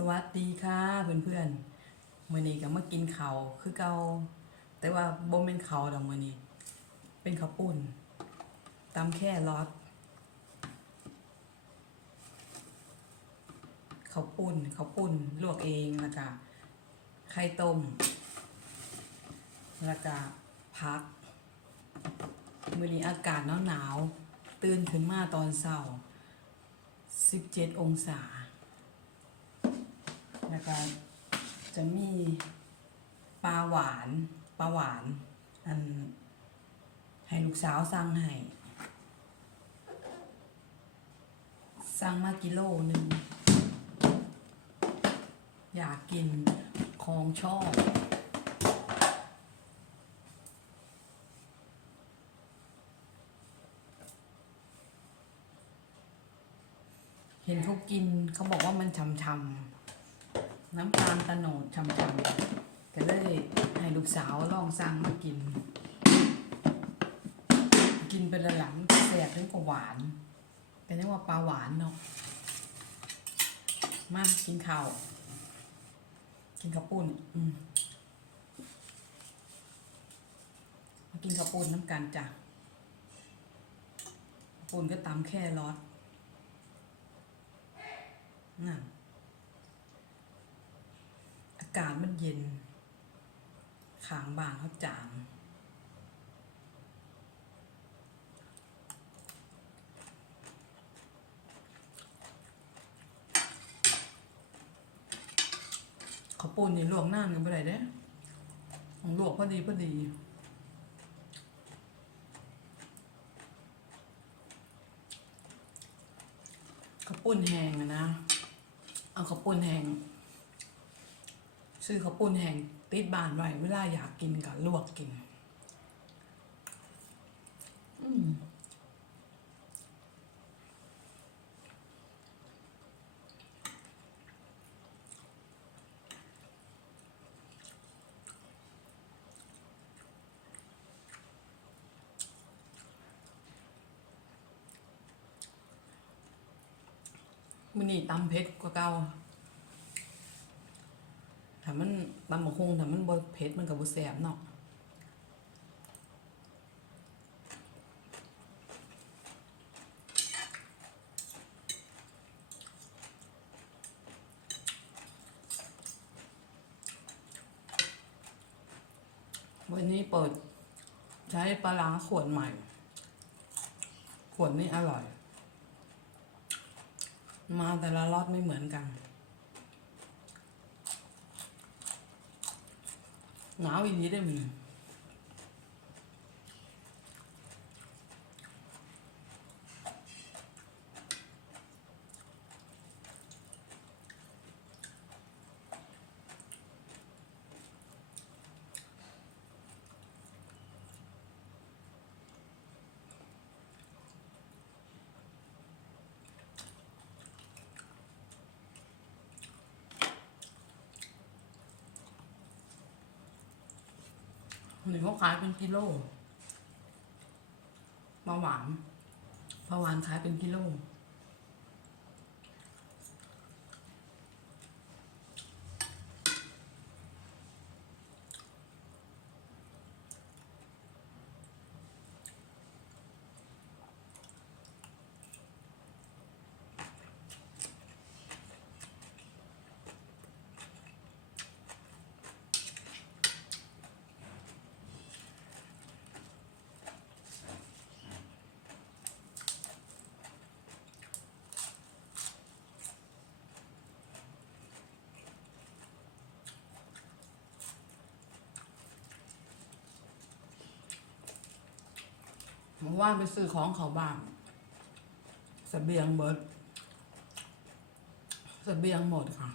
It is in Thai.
สวัสดีค่ะเพื่อนๆมื้อนี้ก็มากินข้าวคือเก่าแต่ว่าบ่เป็นข้าวดอกมื้อนี้ เป็นข้าวปุ้นตำแค่รอดข้าวปุ้นข้าวปุ้นลวกเองแล้วก็ไข่ต้มแล้วก็พักมื้อนี้อากาศหนาวๆตื่นขึ้นมาตอนเช้า17 องศา แล้วก็จะมีปลาหวานปลาหวาน อันให้ลูกสาวสั่งให้สั่งมากิโลหนึ่งอยากกินของชอบเห็นเขากินเขาบอกว่ามันช่ำๆ น้ำตาลตะโนดช่ำๆก็เลยให้ลูกสาวลองสั่งมากิน กินไปละหลังแสบถึงกับหวาน เป็นเรียกว่าปลาหวานเนาะมากินข้าว กินข้าวปุ้นอืมมากินข้าวปุ้นน้ำกันจ้ะข้าปุ้นก็ตำแค่รอดนั่นากาศมันเย็น ขางบางเขาจางขาวปูนนี่ลวกน้ำกันไปไหนเด้ของลวกพอดีพอดีข้าวปุ้นแห้งนะ เอาข้าวปุ้นแห้ง ซื้อข้าวปุ้นแห้งติดบานไว้เวลาอยากกินก็ลวกกิน อืมมันนี่ตำเผ็ดกว่าเก่ามัน ตำบักฮุงถ้ามันบ่เผ็ดมันก็บ่แซ่บเนาะวันนี้เปิดใช้ปลาร้าขวดใหม่ ขวดนี้อร่อย มาแต่ละรอดไม่เหมือนกัน หนาวอี หนึ่งเขาขายเป็นกิโลเบาหวานเบาหวานขายเป็นกิโล มื่อวานไปซื้อของเขาบ้านสเสบียงเบิดสเสบียงหมดค่ะ